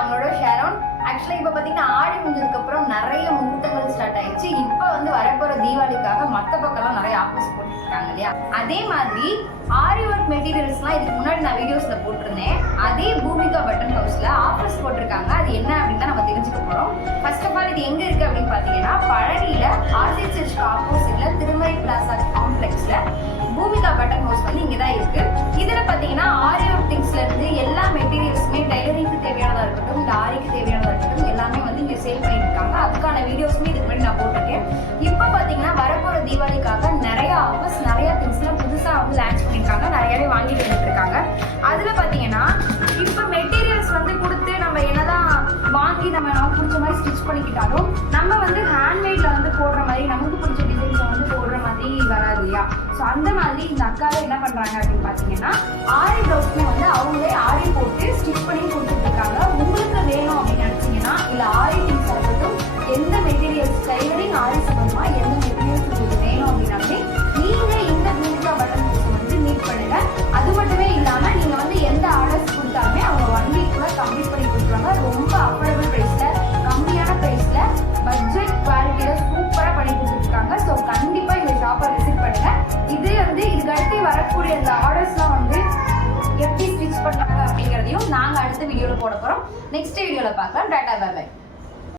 அவங்களோட ஷேரோன். ஆக்சுவலா இப்போ பார்த்தீங்கன்னா ஆடி முடிஞ்சதுக்கப்புறம் நிறைய முகூர்த்தங்கள் ஸ்டார்ட் ஆயிடுச்சு. இப்போ வந்து வரப்போற தீபாவளிக்காக மற்ற பக்கம்லாம் நிறைய ஆஃபர்ஸ் போட்டுருக்காங்க இல்லையா? அதே மாதிரி ஆரி ஒர்க் மெட்டீரியல்ஸ்லாம் இதுக்கு முன்னாடி நான் வீடியோஸ்ல போட்டிருந்தேன். அதே பூமிகா பட்டன் ஹவுஸ்ல ஆஃபர்ஸ் போட்டிருக்காங்க. அது என்ன அப்படின்னு தான் நம்ம தெரிஞ்சுக்க போறோம். ஃபர்ஸ்ட் ஆஃப் ஆல் இது எங்க இருக்கு அப்படின்னு பாத்தீங்கன்னா பழனியில ஆர்சி சர்ச்சுக்கு ஆப்போசிட்ல திருமலை பிளாசா காம்ப்ளெக்ஸ்ல பூமிகா பட்டன் ஹவுஸ் வந்து இங்கதான் இருக்கு. இதுல பாத்தீங்கன்னா ஆரி ஒர்க் திங்ஸ்ல இருந்து எல்லா மெட்டீரியல்ஸுமே டைலரிங்க்கு தேவையானதா இருக்கட்டும், இந்த ஆரிக்கு தேவையானதா இருக்கட்டும் எல்லாமே வந்து இங்க சேல் பண்ணிட்டு இருக்காங்க. அதுக்கான வீடியோஸுமே இதுக்கு முன்னாடி நான் போட்டிருக்கேன். இப்போ பாத்தீங்கன்னா வரப்போற தீபாவளிக்காக நிறைய ஆஃபர்ஸ், நிறைய திங்ஸ்லாம் புதுசா வந்து லான்ச் பண்ணிருக்காங்க. நிறையவே வாங்கிட்டு வந்துட்டு இருக்காங்க. அதுல பாத்தீங்கன்னா இப்ப மெட்டீரியல்ஸ் வந்து கொடுத்து நம்ம என்னதான் வாங்கி நம்ம பிடிச்ச மாதிரி ஸ்டிச் பண்ணிக்கிட்டாலும் நம்ம வந்து ஹேண்ட்மேட்ல வந்து போடுற மாதிரி நமக்கு பிடிச்ச டிசைன்ஸ் வந்து போடுற மாதிரி வராது இல்லையா? ஸோ அந்த மாதிரி இந்த அக்காவை என்ன பண்றாங்க அப்படின்னு பாத்தீங்கன்னா ஆரி பிளவுஸ்மே வந்து அவங்களே ஆரி போட்டு ஸ்டிச் பண்ணி கொடுத்துட்டு இருக்காங்க. உங்களுக்கு வேணும் அப்படின்னு நினைச்சீங்கன்னா இல்ல ஆரி திங்ஸ் இருக்கட்டும், எந்த மெட்டீரியல்ஸ் டைலரிங் ஆரி சம்பந்தமா எந்த மெட்டீரியல்ஸ் உங்களுக்கு வேணும் அப்படின்னாலுமே நீங்க இந்த பூமிகா பட்டன் ஹவுஸ் வந்து மீட் பண்ணுங்க. அது மட்டுமே இல்லாம நீங்க வந்து எந்த ஆர்டர்ஸ் கொடுத்தாலுமே அவங்க 1 வீக் கூட கம்ப்ளீட் பண்ணி கொடுத்துருவாங்க. ரொம்ப அஃபோர்டபுள் பிரைஸ்ல, கம்மியான பிரைஸ்ல, பட்ஜெட் குவாலிட்டியில சூப்பரா பண்ணி கொடுத்துருக்காங்க. ஸோ கண்டிப்பா இந்த ஷாப்பை விசிட் பண்ணுங்க. இது வந்து இதுக்கு அடுத்து வரக்கூடிய அந்த ஆர்டர்ஸ்லாம் வந்து எப்படி ஸ்டிச் பண்ணாங்க அப்படிங்கிறதையும் நாங்க அடுத்த வீடியோல போட போறோம். நெக்ஸ்ட் வீடியோல பார்க்கலாம். Tata bye by.